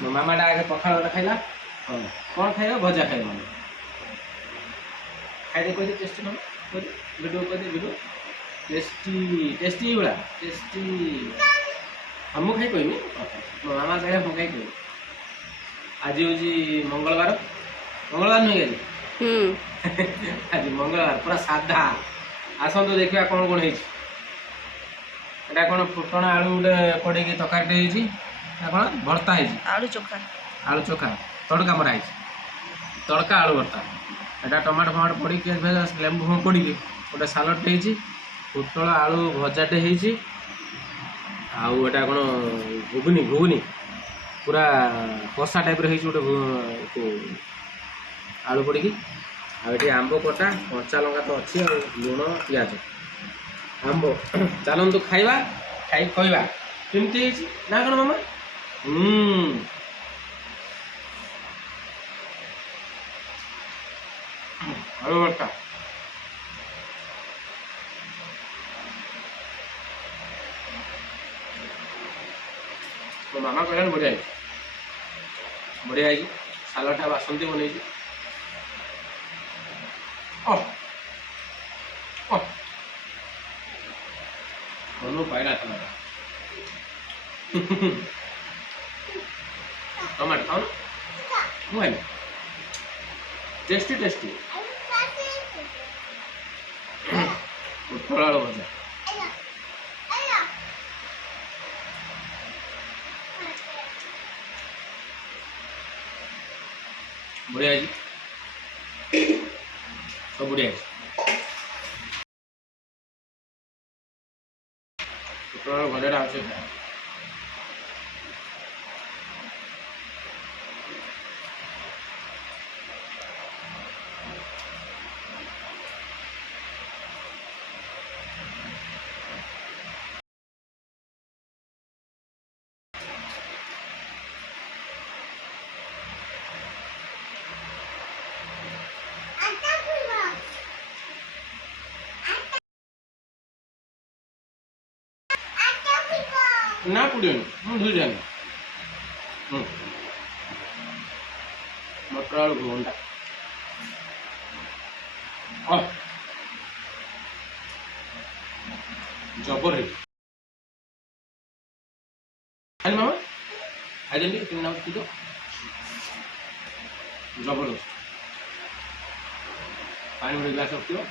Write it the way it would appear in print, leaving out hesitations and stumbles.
मो मामाटा आगे पखाड़ खाइला कौन खाइबा भजा खाइबा माने खाइदे कहदे टेस्टी न वीडियो कहदे वीडियो टेस्टी टेस्टी बड़ा टेस्टी हम खाई कहमी मो मामा कहे हम खाई कहमी आज हूँ मंगलवार मंगलवार नुहे आज मंगलवार पूरा साधा आसतु देखा कौन कौन है कौन फुटण आलू गोटे पड़े तरकारी कौन भर्ता है आलू चोखा तड़का मरा है तड़का आलू भर्ता एटा टमाटो फमाटो पड़ी पियाज फियाज लेंबू पड़ी गोटे सालडटे हो पुटल आलू भजाटे होटा कौन घुगुनी घुगुनी पूरा कषा टाइप गोटे आलू पड़ी आगे आंब कटा कंचा लंका तो अच्छी लुण पिज आंब चलतु खाइबा खाई कहवा केमती ना कौन मामा आलू भर्ता तो मामा कहला बढ़िया बढ़िया सालटा बासंती बन मनु पाइला टमाटो खाओ ना टेस्टी टेस्टी पुटल आलू भजा बढ़िया सब बढ़िया पुटल भजा अच्छे ना पुड़े धुई जाए मटर आलू घंटा जबर है मामा खाई तीन नाम तो जबरदस्त पानी गोटे ग्लास रखियो